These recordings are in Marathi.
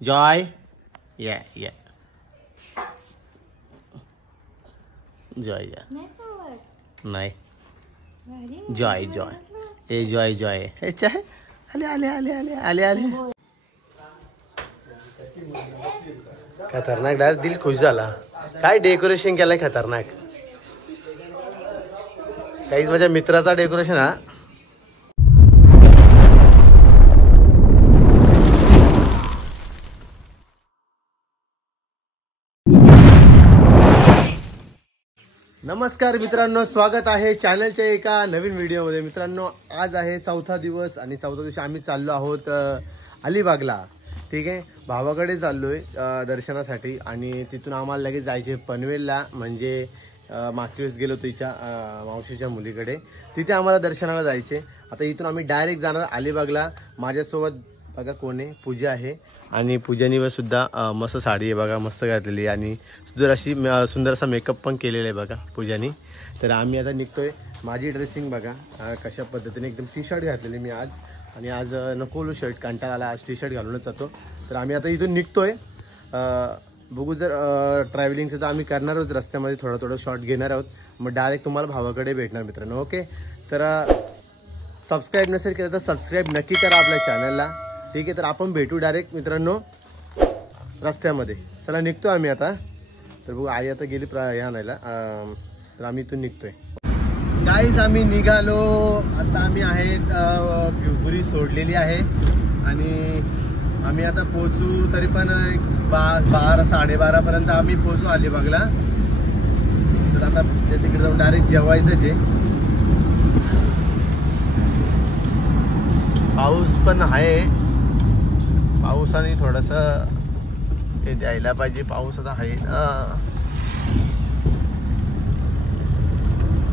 जॉय या जॉय नाही जॉय ए जॉय हे चाहे आले खतरनाक डायरेक्ट दिल खुश झाला. काय डेकोरेशन केलंय खतरनाक. काहीच माझ्या मित्राचा डेकोरेशन हा. नमस्कार मित्रांनो, स्वागत आहे चॅनलच्या एका नवीन व्हिडिओमध्ये. मित्रांनो, आज आहे चौथा दिवस आणि चौथ्या दिवशी आम्ही चाललो आहोत अलिबागला. ठीक आहे, भावाकडे चाललोय दर्शनासाठी आणि तिथून आम्हाला लगेच जायचे पनवेलला. म्हणजे मागच्या वेळेस गेलो तिच्या मावशीच्या मुलीकडे, तिथे आम्हाला दर्शनाला जायचे. आता इथून आम्ही डायरेक्ट जाणार अलिबागला. माझ्यासोबत बघा कोण आहे, पूजा आहे. आणि पूजानी सुद्धा मस्त साडी आहे बघा, मस्त घातलेली आणि सुंदर असा मेकअप पण केलेला आहे बघा पूजानी. तर आम्ही आता निघतोय. माझी ड्रेसिंग बघा कशा पद्धतीने, एकदम टी शर्ट घातलेली मी आज. आणि आज नको शर्ट कंटाळा आला, आज टी शर्ट घालूनच जातो. तर आम्ही आता इथून निघतोय. बघू, जर ट्रॅव्हलिंगचं तर आम्ही करणार आहोत, रस्त्यामध्ये थोडं शॉर्ट घेणार आहोत. मग डायरेक्ट तुम्हाला भावाकडे भेटणार मित्रांनो. ओके, तर सबस्क्राईब नसेल केलं तर सबस्क्राईब नक्की करा आपल्या चॅनलला. ठीक आहे, तर आपण भेटू डायरेक्ट मित्रांनो रस्त्यामध्ये. चला निघतो आम्ही आता. तर बघू, आई आता गेली हे आणायला. तर आम्ही इथून निघतोय. गाईज आम्ही निघालो. आता आम्ही आहेत भिवपुरी सोडलेली आहे आणि आम्ही आता पोहोचू तरी पण 12-12:30 पर्यंत आम्ही पोहोचू अलिबागला. तर आता तिकडे जाऊन डायरेक्ट जेवायचंच आहे. पाऊस पण आहे, पावसाने थोडंसं हे द्यायला पाहिजे. पाऊस आता आहे ना.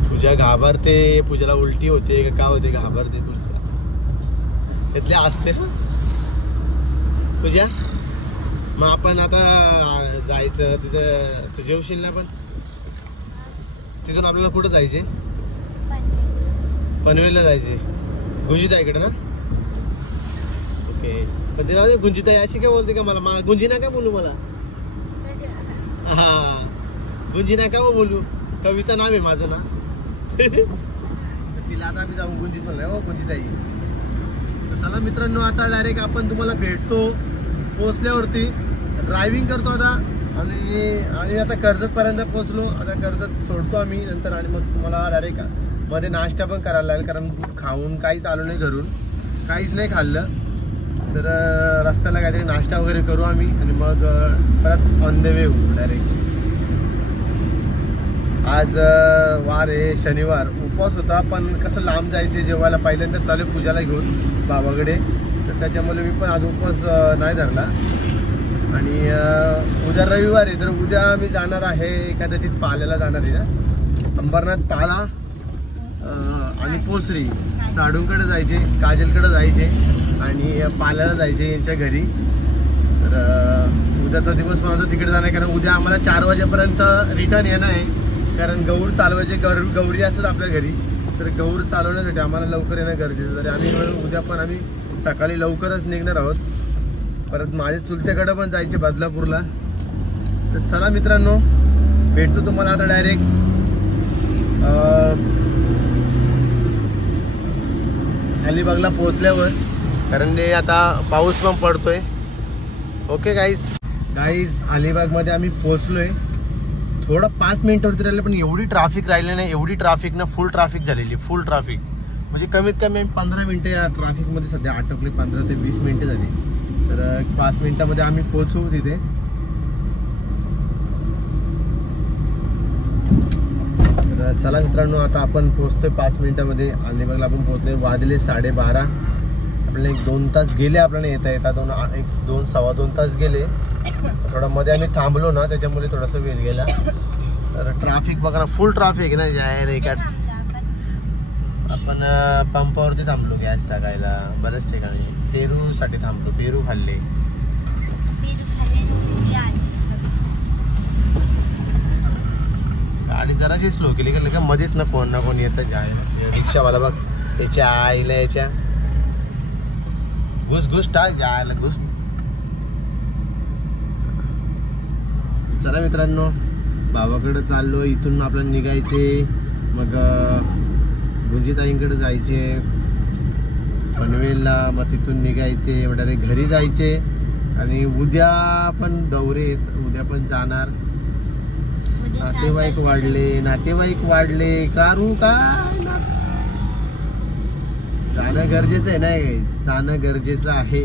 पूजा घाबरते, पूजाला उलटी होते का होते, घाबरते पूजा. तिथले असते पूजा. मग आपण आता जायचं तिथं, तू जेवशील ना. पण तिथून आपल्याला कुठं जायचे? पनवेलला जायचे. गुंजिता इकडे ना. ओके, पण ते गुंजिता अशी काय बोलते का मला? गुंजिना काय बोलू मला? हा, गुंजिना का बोलू? कविता नाव आहे माझं ना. तिला आता आम्ही जाऊन गुंजित म्हणलं. हो गुंजिताई. तर चला मित्रांनो, आता डायरेक्ट आपण तुम्हाला भेटतो पोहोचल्यावरती. ड्रायव्हिंग करतो आता आणि आता कर्जतपर्यंत पोहोचलो. आता कर्जत सोडतो आम्ही नंतर आणि मग तुम्हाला डायरेक्ट मध्ये नाश्ता पण करायला लागेल, कारण खाऊन काहीच आलो नाही घरून, काहीच नाही खाल्लं. तर रस्त्याला काहीतरी नाश्ता वगैरे करू आम्ही आणि मग परत ऑन द वे होऊ डायरेक्ट. आज वार आहे, शनिवार, उपवास होता. पण कसं लांब जायचे जेवायला, पहिल्यांदा चालू पूजाला घेऊन भावाकडे. तर त्याच्यामुळे मी पण आज उपवास नाही धरला. आणि उद्या रविवार आहे, तर उद्या मी जाणार आहे कदाचित पाल्याला जाणार आहे ना, अंबरनाथ, पाला आणि पोसरी. साडूंकडे जायचे, काजलकडे जायचे आणि पाल्याला जायचे यांच्या घरी. तर उद्याचा दिवस माझा तिकडे जाणार, कारण उद्या आम्हाला 4 वाजेपर्यंत रिटर्न येणं आहे. कारण गौर चालवायचे, गौरी असतात आपल्या घरी. तर गौर चालवण्यासाठी आम्हाला लवकर येणं गरजेचं. तर आम्ही उद्या पण आम्ही सकाळी लवकरच निघणार आहोत. परत माझ्या चुलत्याकडं पण जायचे बदलापूरला. तर चला मित्रांनो, भेटतो तुम्हाला आता डायरेक्ट अलिबागला पोहोचल्यावर, कारण आता पाऊस पण पडतोय. ओके गाईज अलिबागमध्ये आम्ही पोहोचलोय. थोडं 5 मिनिटावरती राहिले, पण एवढी ट्रॅफिक राहिली नाही. एवढी ट्रॅफिक ना, फुल ट्रॅफिक झालेली, फुल ट्रॅफिक. म्हणजे कमीत कमी 15 मिनिटं या ट्रॅफिकमध्ये सध्या अटकले. 15 ते 20 मिनिटं झाली. तर 5 मिनिटामध्ये आम्ही पोहोचू तिथे. तर चला मित्रांनो, आता आपण पोहोचतोय 5 मिनिटामध्ये अलिबागला. आपण पोहोचतोय. वाजले 12:30. आपल्याला 1-2 तास गेले आपल्याला येता 2-2.25 तास गेले. थोडा मध्ये आम्ही थांबलो ना, त्याच्यामुळे थोडासा वेळ गेला. तर ट्रॅफिक बघा ना, फुल ट्रॅफिक ना. आपण पंपावरती थांबलो गॅस टाकायला बऱ्याच ठिकाणी. पेरूसाठी थांबलो, पेरू खाल्ले. गाडी जराशी स्लो केली का मध्येच ना कोण येतं जायला. रिक्षावाला बघ, त्याच्या आईला याच्या घुस टाक जायला घुस. चला मित्रांनो, भावाकडे चाललो. इथून आपल्याला निघायचे, मग गुंजीताईंकडे जायचे पनवेलला, मग तिथून निघायचे म्हणजे घरी जायचे. आणि उद्या पण दौरे आहेत, उद्या पण जाणार. नातेवाईक वाढले कारू काय जाणं गरजेचं आहे. नाही जाणं गरजेचं आहे.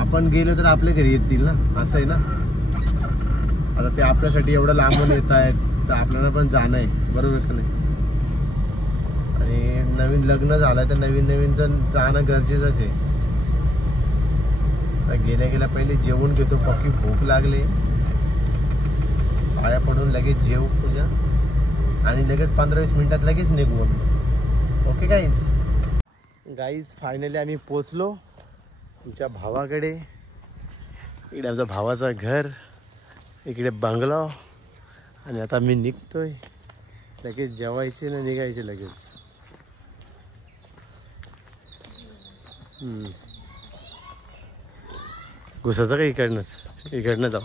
आपण गेलो तर आपल्या घरी येतील ना, असं आहे ना. आता ते आपल्यासाठी एवढं लांबून येत आहेत, तर आपल्याला पण जाणं आहे, बरोबर का नाही. आणि नवीन लग्न झालं तर नवीन तर जाणं गरजेचंच आहे. गेल्या पहिले जेवण घेतो, पक्की भूक लागले. पाया पडून लगेच जेव पूजा आणि लगेच 15-20 मिनिटात लगेच निघू. ओके गाईज फायनली आम्ही पोचलो तुमच्या भावाकडे. इकडे आमच्या भावाचं घर, इकडे बंगला. आणि आता मी निघतोय, लगेच जेवायचे ना निघायचे लगेच. घुसायचं का इकडनं जाऊ.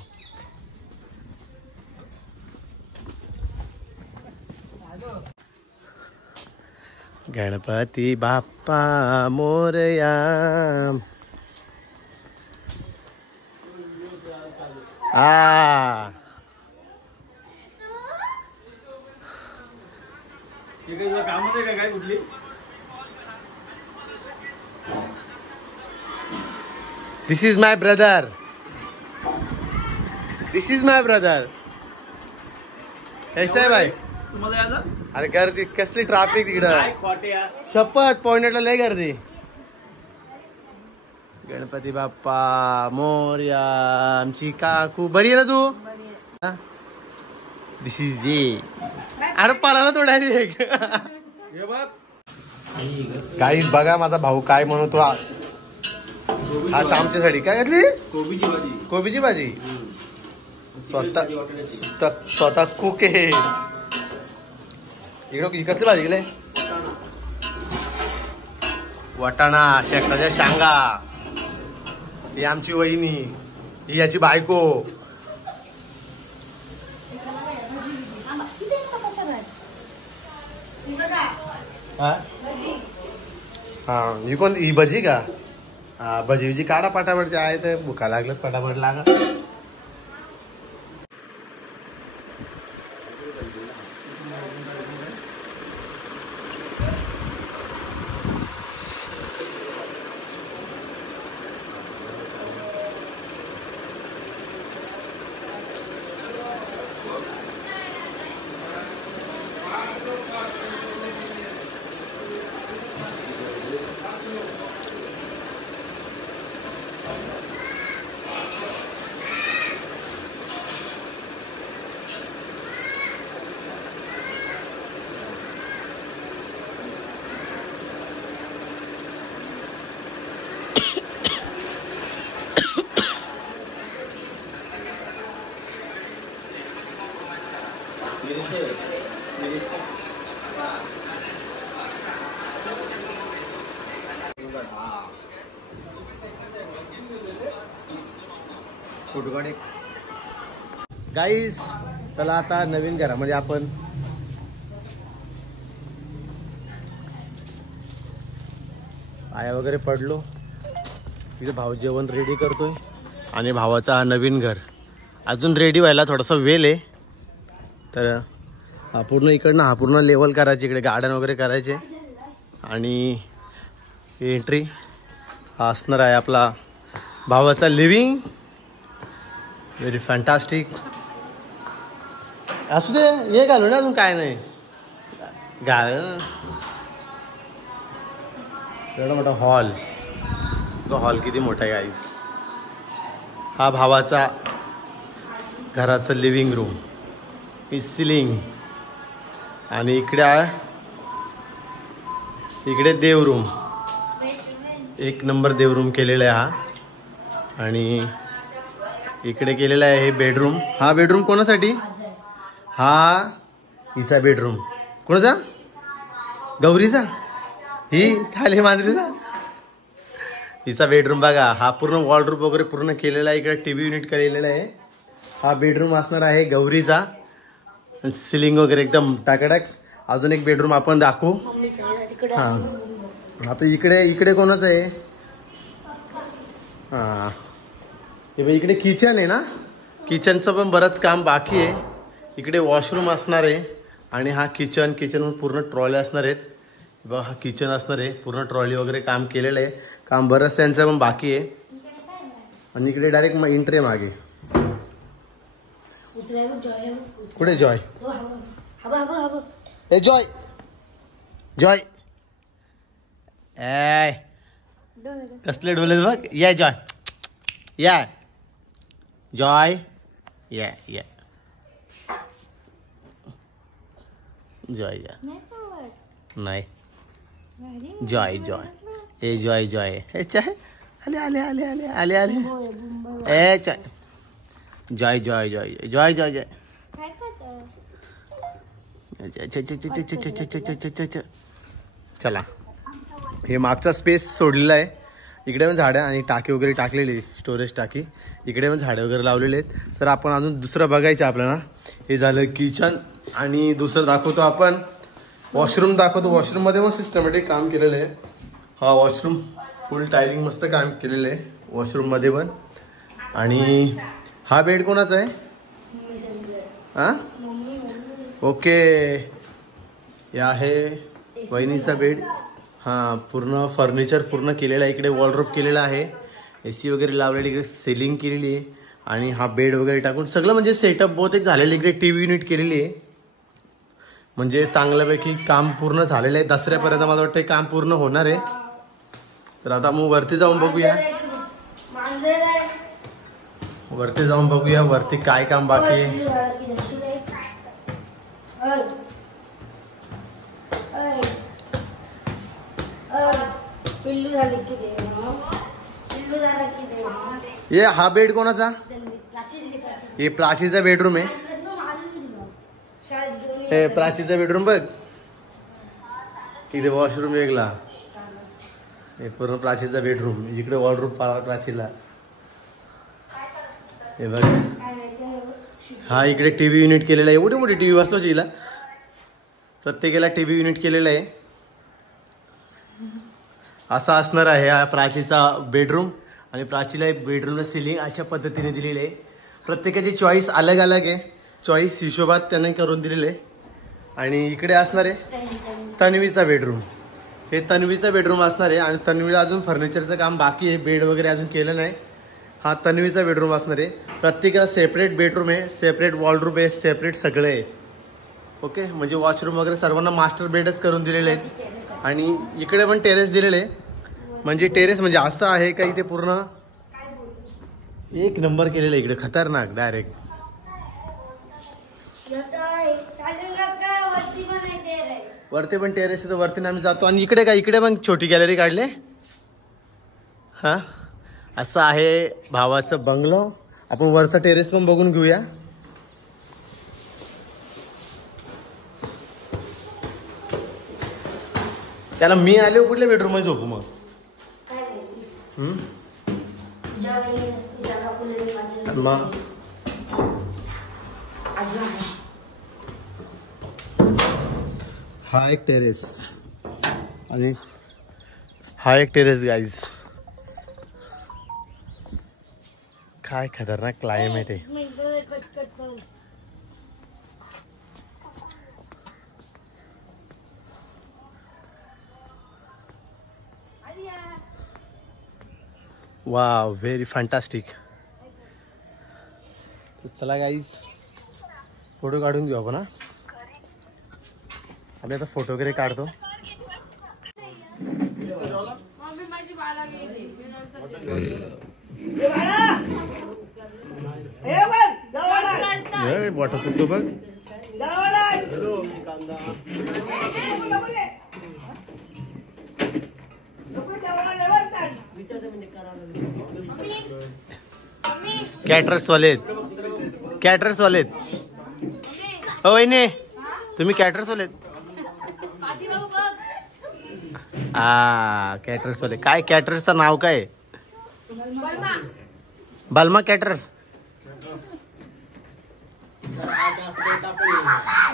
गणपती बाप्पा मोरया. काय कुठली This is my brother. कैसा आहे भाई? अरे गर्दी कसली ट्रॅफिक तिकडं. शपथ पॉइंटला लय गर्दी. गणपती बाप्पा मोरया. आमची काकू बरी आहे ना तू? दिस इज जे. अरे पाला तो डायरेक्ट. काही बघा माझा भाऊ काय म्हणतो. आज आमच्यासाठी काय घातली? कोबीची भाजी. स्वतः कुक आहे. इकडे कसली भाजी गेले? वाटाणा, शेकटाच्या शांगा. ही आमची वहिनी, ही याची बायको. हा ही कोण? ही भजी का? हा भजी काढा पटापट. आहे तर भुका लागलं पटापट लागा. गाईस चला आता नवीन घरामध्ये आपण पाया वगैरे पडलो. तिथे भाऊ जेवण रेडी करतोय आणि भावाचा नवीन घर अजून रेडी व्हायला थोडासा वेळ आहे. तर पूर्ण इकडनं पूर्ण लेवल करायची, इकडे गार्डन वगैरे करायचे. आणि एंट्री हा असणार आहे आपला भावाचा लिव्हिंग. Very fantastic. असू दे हे घालू ना, अजून काय नाही घाल. एवढा मोठा हॉल. तो हॉल किती मोठा आहे गाईस. हा भावाचा घराचं लिव्हिंग रूम. ही सिलिंग. आणि इकडे आहे, इकडे देवरूम. एक नंबर देवरूम केलेला आहे हा. आणि इकडे केलेला आहे हे बेडरूम. हा बेडरूम कोणासाठी? हा हिचा बेडरूम. कोणाचा? गौरीचा. ही खाली मांजरीचा. हिचा बेडरूम बघा. हा पूर्ण वॉलरूम वगैरे पूर्ण केलेला आहे. इकडे टीव्ही युनिट केलेला आहे. हा बेडरूम असणार आहे गौरीचा. सिलिंग वगैरे एकदम टाकाटाक. अजून एक बेडरूम आपण दाखवू. हा आता इकडे कोणाचं आहे? हा इकडे किचन आहे ना. किचनचं पण बरंच काम बाकी आहे. इकडे वॉशरूम असणार आहे आणि हा किचनवर पूर्ण ट्रॉली असणार आहेत. बघा हा किचन असणार आहे. पूर्ण ट्रॉली वगैरे काम केलेलं आहे. काम बरंच त्यांचं पण बाकी आहे. आणि इकडे डायरेक्ट एंट्री मागे. कुठे जॉय? ए जॉय जॉय ए कसले डोले बघ. या जॉय या जॉय या या जॉय या नाही जॉय जॉय ए जॉय जॉय हे चाय आले आले आले आले आले आले ए चाय जॉय जॉय जॉय जॉय जॉय जॉय चला. हे मागचा स्पेस सोडलेला आहे. इकडे पण झाडं आणि टाकी वगैरे टाकलेली, स्टोरेज टाकी. इकडे पण झाडं वगैरे लावलेले आहेत. तर आपण अजून दुसरं बघायचं आपल्याला. हे झालं किचन आणि दुसरं दाखवतो आपण वॉशरूम दाखवतो. वॉशरूममध्ये पण सिस्टमॅटिक काम केलेलं आहे. हा वॉशरूम फुल टायलिंग मस्त काम केलेलं आहे वॉशरूममध्ये पण. आणि हा बेड कोणाचा आहे? हां ओके हे आहे वहिनीचा बेड. हां पूर्ण फर्निचर पूर्ण केलेलं आहे. इकडे वॉलड्रॉप केलेला आहे. AC वगैरे लावलेली, इकडे सेलिंग केलेली आहे. आणि हा बेड वगैरे टाकून सगळं म्हणजे सेटअप बहुतेक झालेलं. इकडे TV युनिट केलेली आहे. म्हणजे चांगल्यापैकी काम पूर्ण झालेलं आहे. दसऱ्यापर्यंत मला वाटतं काम पूर्ण होणार आहे. तर आता मग वरती जाऊन बघूया. वरती काय काम बाकी आहे. ये हा बेड कोणाचा? हे प्राचीचा बेडरूम आहे. हे प्राचीचा बेडरूम बघ. इथे वॉशरूम वेगळा. हे पूर्ण प्राचीचा बेडरूम. इकडे वॉलरूम प्राचीला. हे बघ हा इकडे TV युनिट केलेला आहे. एवढी मोठी TV वाचवायची हिला. प्रत्येकाला TV युनिट केलेलं आहे. असा असणार आहे हा प्राचीचा बेडरूम. आणि प्राचीला बेडरूमला सिलिंग अशा पद्धतीने दिलेली आहे. प्रत्येकाची चॉईस अलग अलग आहे. चॉईस हिशोबात त्याने करून दिलेले आहे. आणि इकडे असणार आहे तन्वीचा बेडरूम. हे तन्वीचा बेडरूम असणार आहे. आणि तन्वीला अजून फर्निचरचं काम बाकी आहे. बेड वगैरे अजून केलं नाही. हा तन्वीचा बेडरूम असणार आहे. प्रत्येकाला सेपरेट बेडरूम आहे, सेपरेट वॉलरूम आहे, सेपरेट सगळे आहे. ओके म्हणजे वॉशरूम वगैरे सर्वांना मास्टर बेडच करून दिलेले आहेत. आणि इकडे पण टेरेस दिलेले आहे. म्हणजे टेरेस म्हणजे असं आहे का इथे पूर्ण एक नंबर केलेलं आहे. इकडे खतरनाक डायरेक्ट. वरती पण टेरेस आहे. तर वरती आम्ही जातो. आणि इकडे काय इकडे पण छोटी गॅलरी काढले. हां असं आहे भावाचं बंगलो. आपण वरचा टेरेस पण बघून घेऊया. त्याला मी आले कुठल्या बेडरूम मध्ये झोपू मग? मग हा एक टेरेस आणि हा एक टेरेस गाईज. काय खतरनाक क्लायमेट आहे. Wow very fantastic. चला गाईज फोटो काढून घेऊ आपण. आम्ही आता फोटो वगैरे काढतो. वाटत होतो बघ. कॅटरर्स वालेत. हो वहिनी तुम्ही कॅटरर्स वालेत. हा कॅटरर्स वाले. काय कॅटरर्सचं नाव काय? बल्मा कॅटरर्स.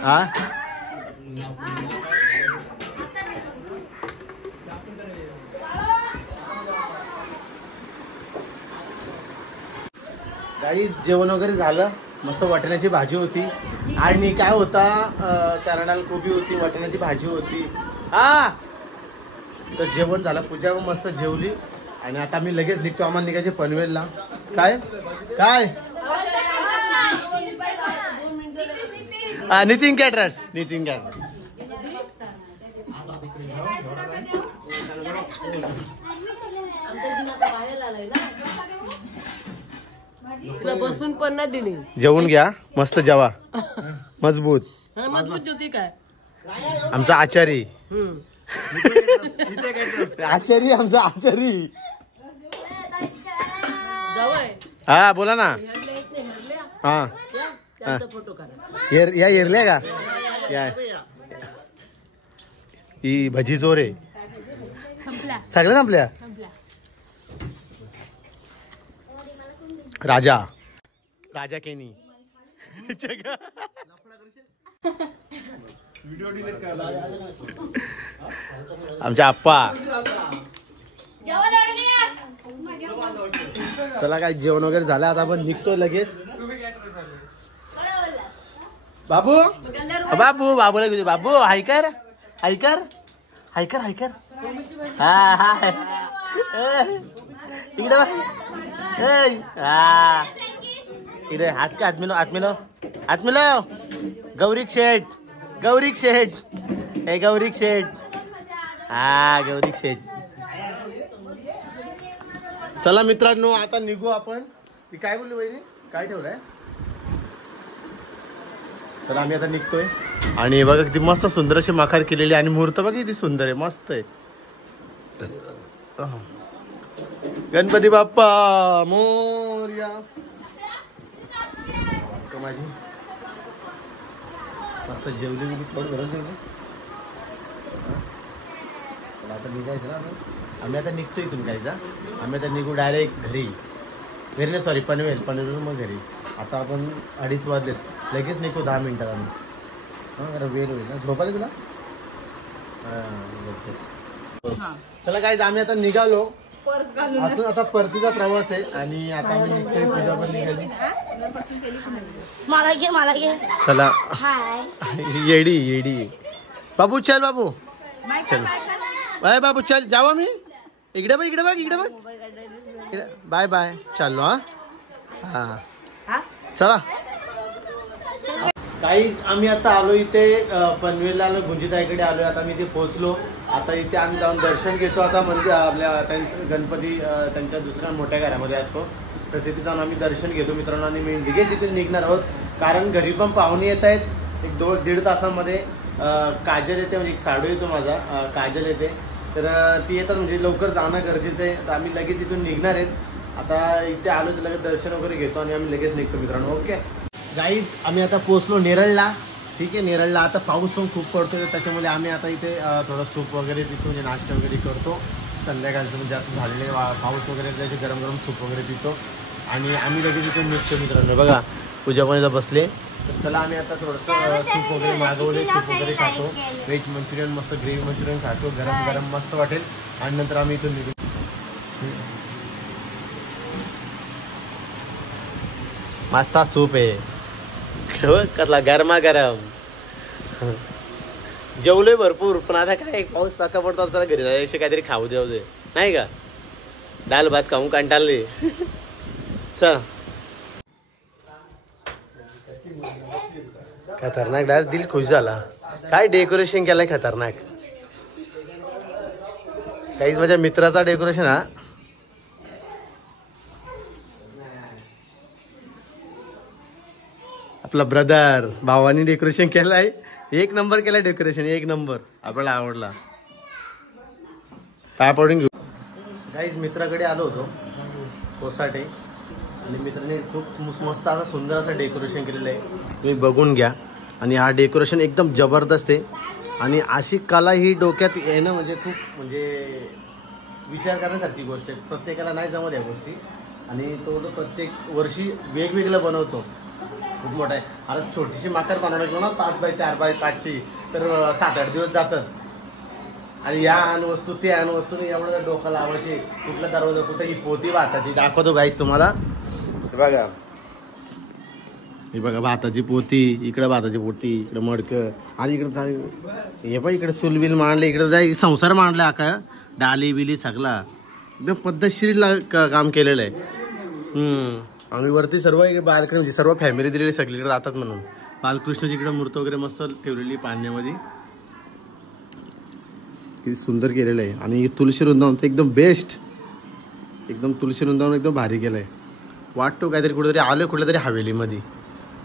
हा गाईस जेवण वगैरे झालं. मस्त वाटाण्याची भाजी होती आणि काय होता चणाडाळ कोबी होती, वाटाण्याची भाजी होती. हा तर जेवण झालं. पूजा मस्त जेवली आणि आता मी लगेच निघतो. आम्हाला निघायचे पनवेलला. काय काय नितीन कॅटरर्स. नितीन कॅटरर्स बसून पण नाही दिली. जेवून घ्या मस्त जेवा. मजबूत मजबूत ज्योती काय आमचा आचारी. आचारी आमचा आचारी. हा बोला ना. हा फोटो काढा. या एरल्या का या ही भजी चोरे सगळ्या संपल्या. राजा राजा केनी आमच्या आप्पा. चला काय जेवण वगैरे झालं. आता आपण निघतो लगेच. बाबू बाबू बाबूला घेऊ. बाबू हायकर हायकर हायकर हायकर. हा हा इकडे हा इकडे हात का हात मिलो हात मिलो हात मिलो. गौरिक शेठ गौरिक शेठ हे गौरिक शेठ. हा गौरिक शेठ. चला मित्रांनो आता निघू आपण. ती काय बोलली बहिणी काय ठेवलंय. चला आम्ही आता निघतोय. आणि बघा किती मस्त सुंदर अशी माखार केलेली आणि मुहूर्त बघा किती सुंदर आहे. मस्त आहे. गणपती बाप्पा मोरया. माझी मस्त जेवली मी थोडं घरून जेवली. आता निघायचं ना. आम्ही आता निघतो इथून काहीचा. आम्ही आता निघू डायरेक्ट घरी. घरी नाही सॉरी पनवेल. पनवेलवरून मग घरी. आता आपण 2:30 वाजलेत. लगेच निघतो 10 मिनिटात आम्ही. हां जरा वेळ होईल ना. झोपायला तुला. हां चला काहीच आम्ही आता निघालो. अजून आता परतीचा प्रवास आहे आणि आता आम्ही निघतोय. पूजा पण निघाली. मला घे चला. येडी येडी. बाबू चल बाबू चल. बाय बाबू चल जाऊ आम्ही. इकडे बघ इकडे बघ इकडे बघ. बाय बाय चाललो. हा हा चला. काही आम्ही आता आलो इथे पनवेलला आलो. गुंजिताईकडे आलोय. आता मी इथे पोहोचलो. आता इथे आम्ही जाऊन दर्शन घेतो. आता म्हणजे आपल्या गणपती त्यांच्या दुसऱ्या मोठ्या घरामध्ये असतो तर तिथे जाऊन आम्ही दर्शन घेतो मित्रांनो. आणि मी लगेच इथे निघणार आहोत कारण घरी पण पाहुणे येत आहेत. 1-1.5 तासामध्ये काजल येते म्हणजे एक साडू येतो माझा. काजल येते तर ती येतात म्हणजे लवकर जाणं गरजेचं आहे. तर आम्ही लगेच इथून निघणार आहेत. आता इथे आलो तर लगेच दर्शन वगैरे घेतो आणि आम्ही लगेच निघतो मित्रांनो. ओके गाईज आम्ही आता पोहोचलो नेरळला. ठीक आहे नेरळला. आता पाऊस पण खूप पडतो त्याच्यामुळे आम्ही आता इथे थोडं सूप वगैरे पितो म्हणजे नाश्ता वगैरे करतो. संध्याकाळचं म्हणजे जास्त झालेले पाऊस वगैरे त्याचे गरम गरम सूप वगैरे पितो आणि आम्ही लगेच इथून निघतो मित्रांनो. बघा पूजा पण इथं बसले. तर चला आम्ही आता थोडंसं सूप वगैरे मागवले. सूप वगैरे खातो. व्हेज मंचुरियन मस्त ग्रेव्ही मंचुरियन खातो. गरम गरम मस्त वाटेल आणि नंतर आम्ही इथून निघू. मस्त सूप आहे कसला गरमा गरम. जेवलोय भरपूर पण आता काय पाऊस पाका पडतो जरा घरी जायचं काहीतरी खाऊ देऊ दे नाही का. दाल भात खाऊन कंटाळले. चल खतरनाक डायरेक्ट दिल खुश झाला. काय डेकोरेशन केलंय खतरनाक. काहीच माझ्या मित्राचा डेकोरेशन हा. आपला ब्रदर भावानी डेकोरेशन केलंय. 1 नंबर केलाय डेकोरेशन. 1 नंबर. आपल्याला आवडला. पाय पडून घेऊ. काहीच मित्राकडे आलो होतो कोसाटे आणि मित्राने खूप मस्त असं सुंदर असं डेकोरेशन केलेलं आहे. तुम्ही बघून घ्या. आणि हा डेकोरेशन एकदम जबरदस्त आहे आणि अशी कला ही डोक्यात येणं म्हणजे खूप म्हणजे विचार करण्यासारखी गोष्ट आहे. प्रत्येकाला नाही जमत या गोष्टी आणि तो प्रत्येक वर्षी वेगवेगळं बनवतो खूप मोठा आहे. आता छोटीशी माकड बनवणार ना 5x4x5ची तर 7-8 दिवस जातात. आणि या अन वस्तू ते अन वस्तू एवढं डोकं लावायचे. कुठला दरवाजा कुठे ही पोती भाताची दाखवतो गाईस तुम्हाला. हे बघा, हे बघा भाताची पोती, इकडे भाताची पोती, इकडे मडकं आणि इकडे हे पण इकडे सुलबिल मांडले, इकडे जाय संसार मांडला का डाली बिली सगळा एकदम पद्धतशीर काम केलेलं आहे. आणि वरती सर्व इकडे बालकडे म्हणजे सर्व फॅमिली दिलेली सगळीकडे राहतात म्हणून. बालकृष्णाची इकडे मूर्त वगैरे मस्त ठेवलेली पाण्यामध्ये, किती सुंदर केलेलं आहे. आणि तुळशी वृंदावन तर एकदम बेस्ट, एकदम तुळशी वृंदावन एकदम भारी केलं आहे. वाटतो काहीतरी कुठेतरी आलो कुठल्या तरी हवेलीमध्ये,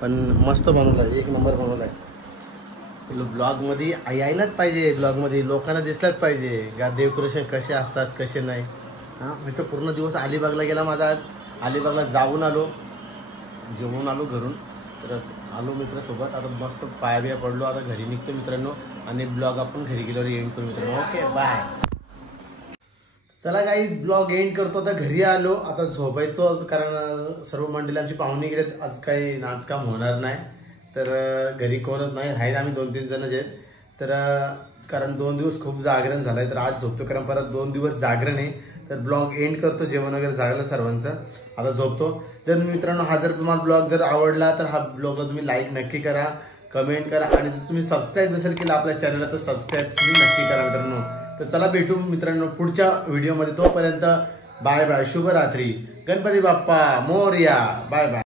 पण मस्त बनवलं आहे, 1 नंबर बनवलं आहे. ब्लॉगमध्ये यायलाच पाहिजे, ब्लॉगमध्ये लोकांना दिसलाच पाहिजे डेकोरेशन कसे असतात कसे नाही. हां म्हणजे पूर्ण दिवस अलिबागला गेला माझा. आज अलिबागला जाऊन आलो, जेवून आलो घरून, तर आलो मित्रासोबत. आता मस्त पाया बिया पडलो, आता घरी निघतो मित्रांनो. आणि ब्लॉग आपण घरी गेल्यावर एंड करू मित्रांनो. Okay bye. चला गाईज ब्लॉग एंड करतो. आता घरी आलो, आता झोपायचो कारण सर्व मंडळी आमची पाहुणे गेलेत. आज काही नाचकाम होणार नाही, तर घरी कोणच नाही, आहेत आम्ही 2-3 जणच आहेत. तर कारण 2 दिवस खूप जागरण झालं आहे, तर आज झोपतो कारण परत 2 दिवस जागरण आहे. तर ब्लॉग एंड करतो, जेवण वगैरे झालं सर्वांचं, आता झोपतो. जर मित्रांनो हा जर तुम्हाला ब्लॉग जर आवडला तर हा ब्लॉगला तुम्ही लाईक नक्की करा, कमेंट करा. आणि जर तुम्ही सबस्क्राईब नसेल केलं आपल्या चॅनलला तर सबस्क्राईब तुम्ही नक्की करा मित्रांनो. तर चला भेटू मित्रांनो पुढच्या व्हिडिओमध्ये. तोपर्यंत बाय बाय, शुभरात्री, गणपती बाप्पा मोरया, बाय बाय.